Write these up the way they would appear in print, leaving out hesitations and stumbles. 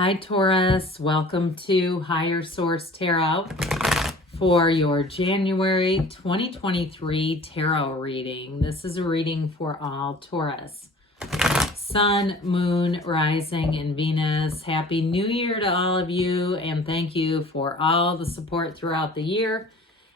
Hi, Taurus. Welcome to Higher Source Tarot for your January 2023 tarot reading. This is a reading for all Taurus. Sun, Moon, Rising, and Venus. Happy New Year to all of you, and thank you for all the support throughout the year.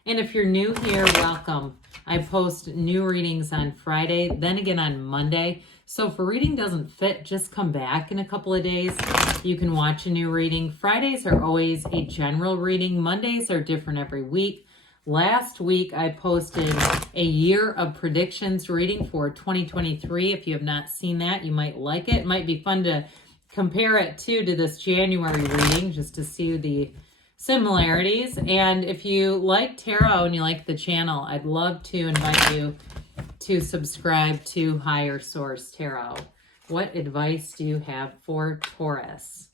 And if you're new here, welcome. I post new readings on Friday, then again on Monday. So if a reading doesn't fit, just come back in a couple of days. You can watch a new reading. Fridays are always a general reading. Mondays are different every week. Last week, I posted a year of predictions reading for 2023. If you have not seen that, you might like it. It might be fun to compare it to this January reading just to see the similarities. And if you like tarot and you like the channel, I'd love to invite you to subscribe to Higher Source Tarot. What advice do you have for Taurus?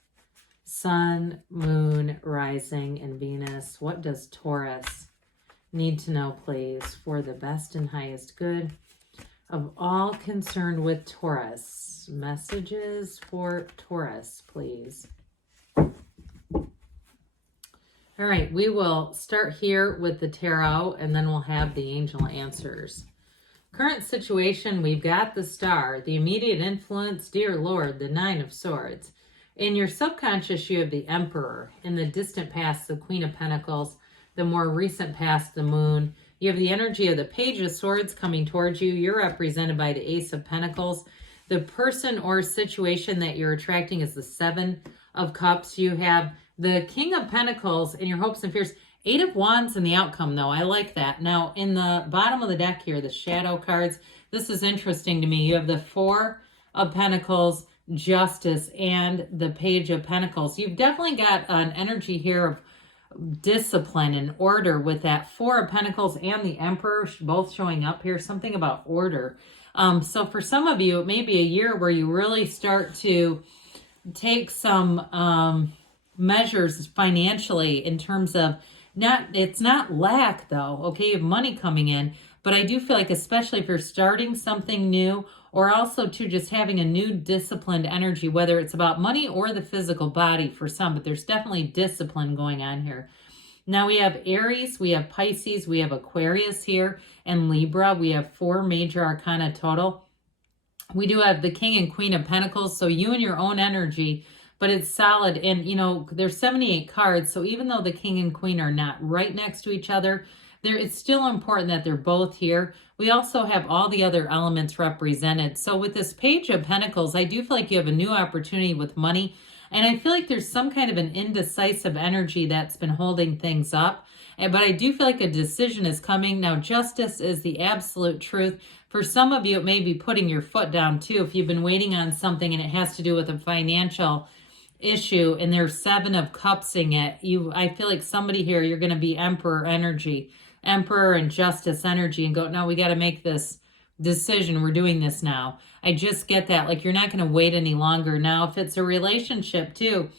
Sun, Moon, Rising, and Venus. What does Taurus need to know, please, for the best and highest good of all concerned with Taurus? Messages for Taurus, please. All right, we will start here with the tarot, and then we'll have the angel answers. Current situation, we've got the Star, the immediate influence, dear Lord, the Nine of Swords. In your subconscious, you have the Emperor. In the distant past, the Queen of Pentacles. The more recent past, the Moon. You have the energy of the Page of Swords coming towards you. You're represented by the Ace of Pentacles. The person or situation that you're attracting is the Seven of Cups. You have the King of Pentacles and your hopes and fears. Eight of Wands in the outcome, though. I like that. Now, in the bottom of the deck here, the shadow cards, this is interesting to me. You have the Four of Pentacles, Justice, and the Page of Pentacles. You've definitely got an energy here of discipline and order with that Four of Pentacles and the Emperor both showing up here. Something about order. So for some of you, it may be a year where you really start to take some measures financially in terms of it's not lack though, okay? You have money coming in, but I do feel like especially if you're starting something new or also to just having a new disciplined energy, whether it's about money or the physical body for some, but there's definitely discipline going on here. Now we have Aries, we have Pisces, we have Aquarius here, and Libra. We have 4 major arcana total. We do have the King and Queen of Pentacles, so you and your own energy, but it's solid. And, you know, there's 78 cards. So even though the King and Queen are not right next to each other, it's still important that they're both here. We also have all the other elements represented. So with this Page of Pentacles, I do feel like you have a new opportunity with money. And I feel like there's some kind of an indecisive energy that's been holding things up. But I do feel like a decision is coming. Now, justice is the absolute truth. For some of you, it may be putting your foot down too. If you've been waiting on something and it has to do with a financial issue and there's 7 of Cups in it, I feel like somebody here, you're going to be Emperor energy, Emperor and Justice energy, and go, no, we got to make this decision. We're doing this now. I just get that. Like, you're not going to wait any longer. Now, if it's a relationship too,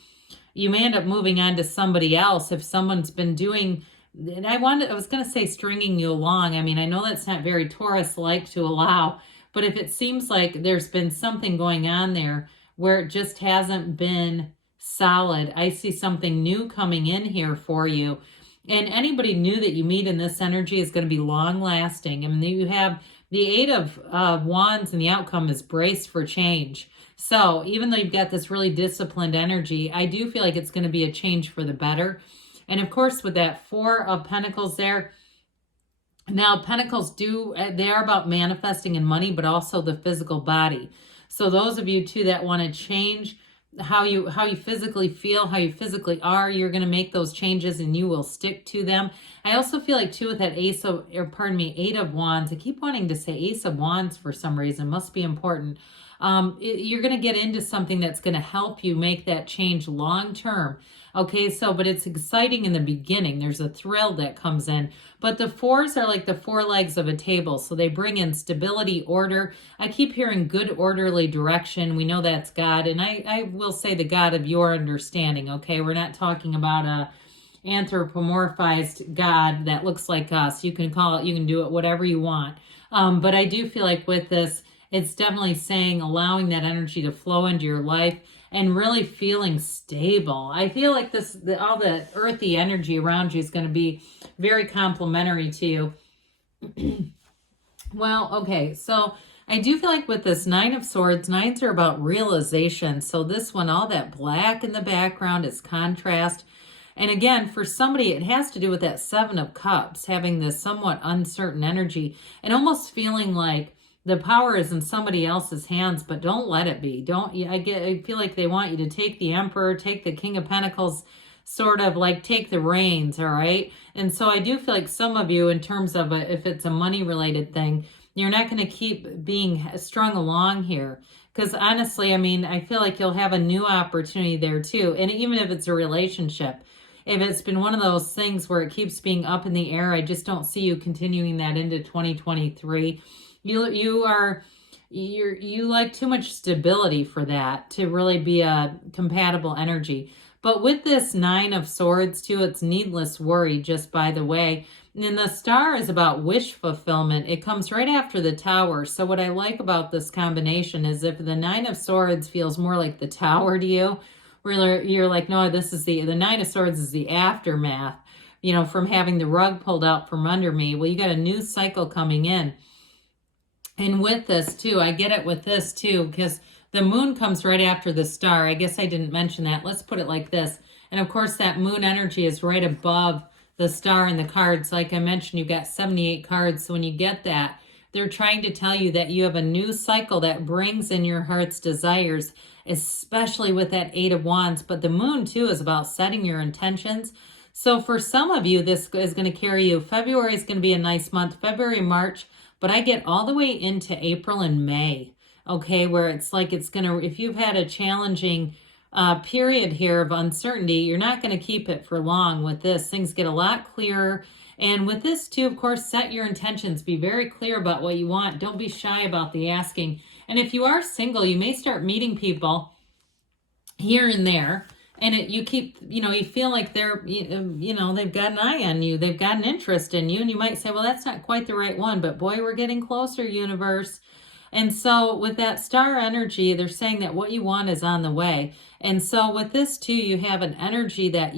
you may end up moving on to somebody else. If someone's been doing, and I was going to say stringing you along. I mean, I know that's not very Taurus-like to allow, but if it seems like there's been something going on there where it just hasn't been solid, I see something new coming in here for you. And anybody new that you meet in this energy is going to be long-lasting. I mean, you have the 8 of Wands and the outcome is brace for change. So even though you've got this really disciplined energy, I do feel like it's going to be a change for the better. And of course, with that 4 of Pentacles there, now Pentacles they are about manifesting in money, but also the physical body. So those of you too that want to change how you physically feel, how you physically are, you're going to make those changes and you will stick to them. I also feel like too with that 8 of Wands, I keep wanting to say Ace of Wands for some reason, must be important. You're going to get into something that's going to help you make that change long term. Okay, but it's exciting in the beginning. There's a thrill that comes in. But the 4s are like the 4 legs of a table. So they bring in stability, order. I keep hearing good, orderly direction. We know that's God. And I will say the God of your understanding, okay? We're not talking about a anthropomorphized God that looks like us. You can call it, you can do it whatever you want. But I do feel like with this, it's definitely saying allowing that energy to flow into your life and really feeling stable. I feel like all the earthy energy around you is going to be very complimentary to you. Well, okay, so I do feel like with this Nine of Swords, nines are about realization. So this one, all that black in the background is contrast. And again, for somebody, it has to do with that Seven of Cups, having this somewhat uncertain energy and almost feeling like the power is in somebody else's hands, but don't let it be. I feel like they want you to take the Emperor, take the King of Pentacles, sort of like take the reins, all right? And so I do feel like some of you, in terms of if it's a money related thing, you're not going to keep being strung along here. Because honestly, I mean, I feel like you'll have a new opportunity there too. And even if it's a relationship, if it's been one of those things where it keeps being up in the air, I just don't see you continuing that into 2023. You like too much stability for that to really be a compatible energy. But with this Nine of Swords too, it's needless worry, just by the way. And the Star is about wish fulfillment. It comes right after the Tower. So what I like about this combination is if the Nine of Swords feels more like the Tower to you, where you're like, no, this is the Nine of Swords is the aftermath, you know, from having the rug pulled out from under me. Well, you got a new cycle coming in. And with this too, I get it with this too, because the moon comes right after the star. I guess I didn't mention that. Let's put it like this. And of course, that moon energy is right above the star in the cards. Like I mentioned, you've got 78 cards. So when you get that, they're trying to tell you that you have a new cycle that brings in your heart's desires, especially with that Eight of Wands. But the moon too is about setting your intentions. So for some of you, this is going to carry you. February is going to be a nice month. February, March, but I get all the way into April and May. Okay, where it's like it's going to, if you've had a challenging period here of uncertainty, you're not going to keep it for long with this. Things get a lot clearer. And with this too, of course, set your intentions. Be very clear about what you want. Don't be shy about the asking. And if you are single, you may start meeting people here and there. And you keep, you feel like they're, they've got an eye on you. They've got an interest in you. And you might say, well, that's not quite the right one. But boy, we're getting closer, universe. And so with that star energy, they're saying that what you want is on the way. And so with this too, you have an energy that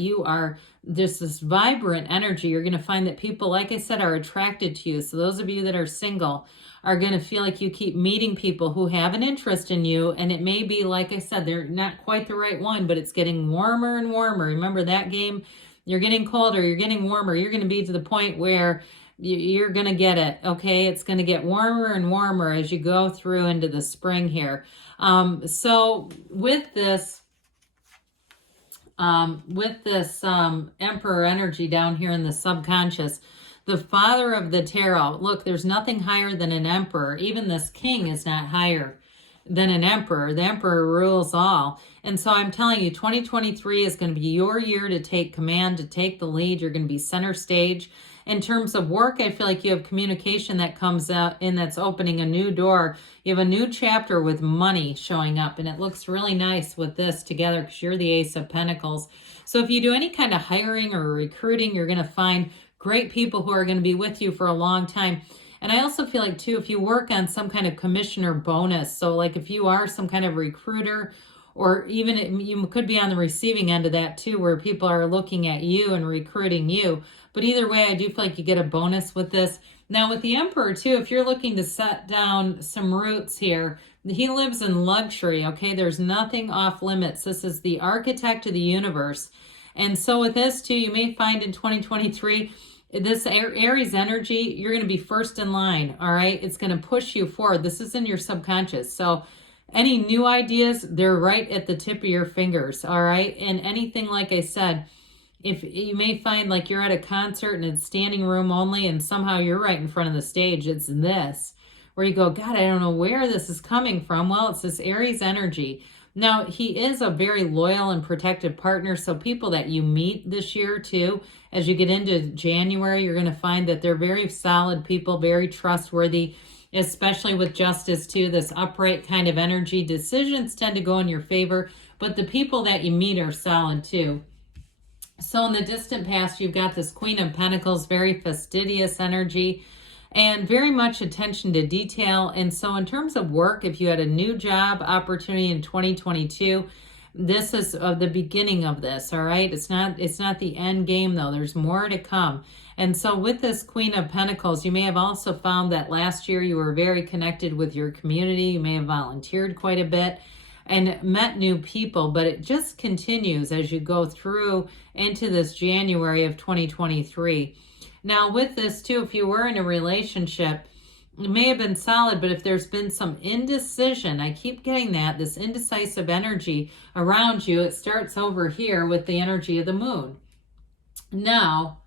there's this vibrant energy. You're going to find that people, like I said, are attracted to you. So those of you that are single are going to feel like you keep meeting people who have an interest in you. And it may be, like I said, they're not quite the right one, but it's getting warmer and warmer. Remember that game? You're getting colder, you're getting warmer. You're going to be to the point where you're going to get it, okay? It's going to get warmer and warmer as you go through into the spring here. So with this Emperor energy down here in the subconscious, the father of the tarot, look, there's nothing higher than an emperor. Even this king is not higher than an emperor. The emperor rules all. And so I'm telling you, 2023 is going to be your year to take command, to take the lead. You're going to be center stage. In terms of work, I feel like you have communication that comes out and that's opening a new door. You have a new chapter with money showing up, and it looks really nice with this together because you're the Ace of Pentacles. So if you do any kind of hiring or recruiting, you're going to find great people who are going to be with you for a long time. And I also feel like too, if you work on some kind of commission or bonus, so like if you are some kind of recruiter, or even you could be on the receiving end of that too, where people are looking at you and recruiting you. But either way, I do feel like you get a bonus with this. Now with the Emperor too, if you're looking to set down some roots here, he lives in luxury, okay? There's nothing off limits. This is the architect of the universe. And so with this too, you may find in 2023, this Aries energy, you're going to be first in line, all right? It's going to push you forward. This is in your subconscious. So any new ideas, they're right at the tip of your fingers, all right? And anything, like I said, if you may find like you're at a concert and it's standing room only and somehow you're right in front of the stage, it's this, where you go, God, I don't know where this is coming from. Well, it's this Aries energy. Now, he is a very loyal and protective partner, so people that you meet this year too, as you get into January, you're going to find that they're very solid people, very trustworthy, especially with justice too, this upright kind of energy. Decisions tend to go in your favor, but the people that you meet are solid too. So in the distant past, you've got this Queen of Pentacles, very fastidious energy and very much attention to detail. And so in terms of work, if you had a new job opportunity in 2022, This is the beginning of this, all right? It's not the end game, though. There's more to come. And so with this Queen of Pentacles, you may have also found that last year you were very connected with your community. You may have volunteered quite a bit and met new people, but it just continues as you go through into this January of 2023. Now with this too, if you were in a relationship, it may have been solid, but if there's been some indecision, I keep getting this indecisive energy around you. It starts over here with the energy of the moon. Now,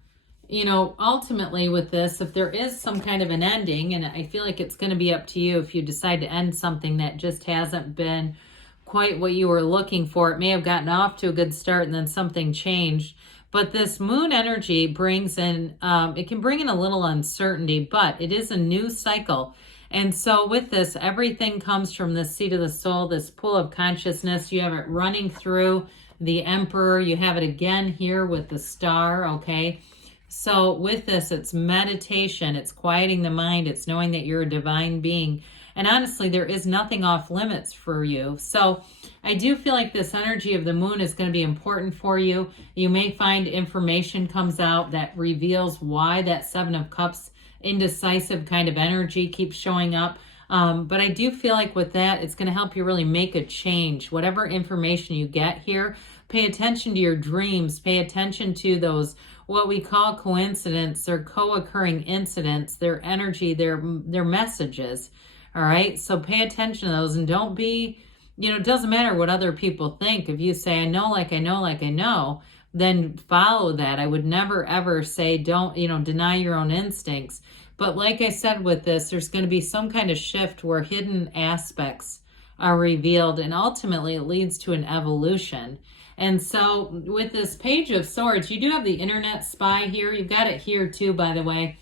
ultimately with this, if there is some kind of an ending, and I feel like it's going to be up to you if you decide to end something that just hasn't been quite what you were looking for. It may have gotten off to a good start and then something changed. But this moon energy brings in, it can bring in a little uncertainty, but it is a new cycle. And so with this, everything comes from this seat of the soul, this pool of consciousness. You have it running through the Emperor. You have it again here with the star, okay? So with this, it's meditation. It's quieting the mind. It's knowing that you're a divine being. And honestly, there is nothing off limits for you. So I do feel like this energy of the moon is going to be important for you. You may find information comes out that reveals why that Seven of Cups indecisive kind of energy keeps showing up. But I do feel like with that, it's going to help you really make a change. Whatever information you get here, pay attention to your dreams. Pay attention to those, what we call coincidence or co-occurring incidents, their energy, their messages. All right, so pay attention to those and don't be, it doesn't matter what other people think. If you say, I know, like I know, like I know, then follow that. I would never, ever say, don't, deny your own instincts. But like I said with this, there's going to be some kind of shift where hidden aspects are revealed, and ultimately it leads to an evolution. And so with this Page of Swords, you do have the internet spy here. You've got it here too, by the way.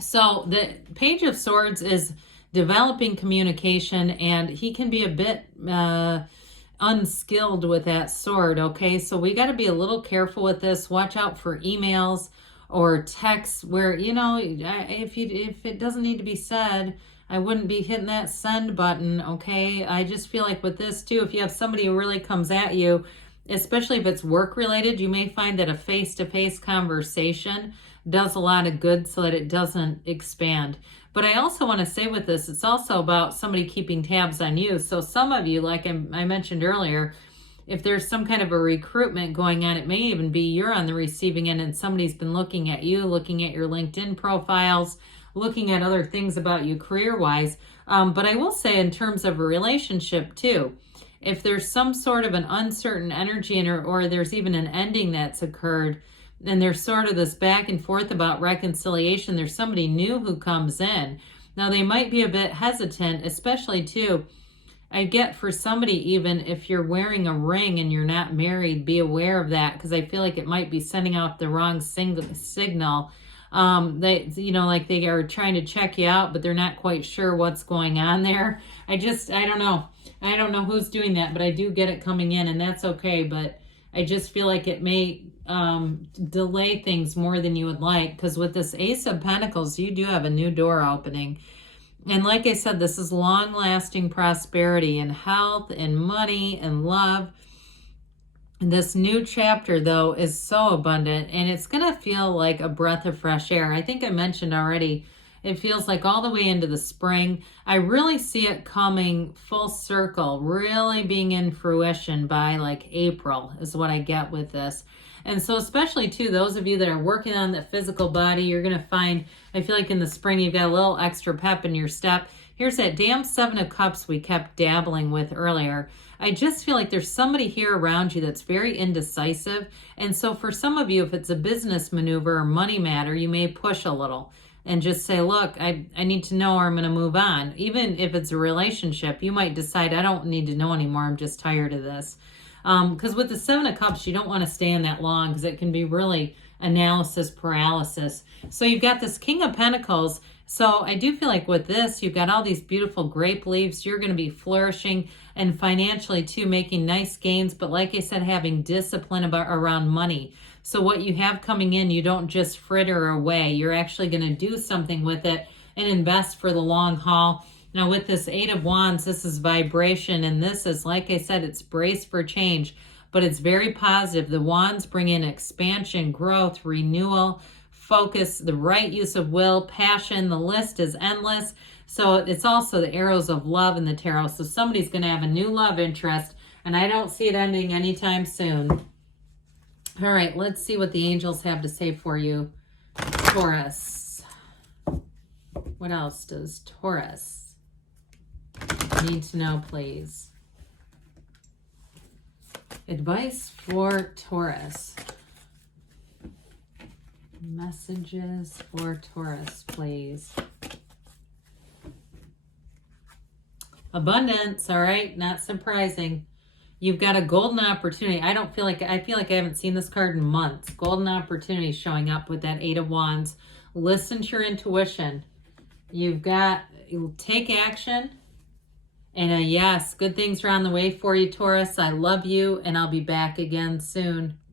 So the Page of Swords is developing communication, and he can be a bit unskilled with that sword, okay? So we got to be a little careful with this. Watch out for emails or texts where, if it doesn't need to be said, I wouldn't be hitting that send button, okay? I just feel like with this too, if you have somebody who really comes at you, especially if it's work related, you may find that a face-to-face conversation does a lot of good so that it doesn't expand. But I also want to say with this, it's also about somebody keeping tabs on you. So some of you, like I mentioned earlier, if there's some kind of a recruitment going on, it may even be you're on the receiving end and somebody's been looking at you, looking at your LinkedIn profiles, looking at other things about you career-wise. But I will say in terms of a relationship too, if there's some sort of an uncertain energy in or there's even an ending that's occurred, and there's sort of this back and forth about reconciliation, there's somebody new who comes in. Now they might be a bit hesitant, especially too, I get for somebody, even if you're wearing a ring and you're not married, be aware of that, because I feel like it might be sending out the wrong signal. They, like they are trying to check you out, but they're not quite sure what's going on there. I don't know. I don't know who's doing that, but I do get it coming in, and that's okay. But I just feel like it may delay things more than you would like, because with this Ace of Pentacles, you do have a new door opening. And like I said, this is long-lasting prosperity and health and money and love. And this new chapter, though, is so abundant, and it's going to feel like a breath of fresh air. I think I mentioned already, it feels like all the way into the spring. I really see it coming full circle, really being in fruition by like April is what I get with this. And so especially too, those of you that are working on the physical body, you're going to find, I feel like in the spring, you've got a little extra pep in your step. Here's that damn Seven of Cups we kept dabbling with earlier. I just feel like there's somebody here around you that's very indecisive. And so for some of you, if it's a business maneuver or money matter, you may push a little and just say, look, I need to know or I'm going to move on. Even if it's a relationship, you might decide, I don't need to know anymore. I'm just tired of this. Because with the Seven of Cups, you don't want to stay in that long because it can be really analysis paralysis. So you've got this King of Pentacles. So I do feel like with this, you've got all these beautiful grape leaves. You're going to be flourishing and financially too, making nice gains. But like I said, having discipline around money. So what you have coming in, you don't just fritter away. You're actually going to do something with it and invest for the long haul. Now with this Eight of Wands, this is vibration, and this is, like I said, it's brace for change, but it's very positive. The Wands bring in expansion, growth, renewal, focus, the right use of will, passion. The list is endless. So it's also the arrows of love in the tarot. So somebody's going to have a new love interest, and I don't see it ending anytime soon. All right, let's see what the angels have to say for you, Taurus. What else does Taurus need to know, please? Advice for Taurus. Messages for Taurus, please. Abundance, all right, not surprising. You've got a golden opportunity. I feel like I haven't seen this card in months. Golden opportunity showing up with that Eight of Wands. Listen to your intuition. You've got, take action. And yes, good things are on the way for you, Taurus. I love you, and I'll be back again soon.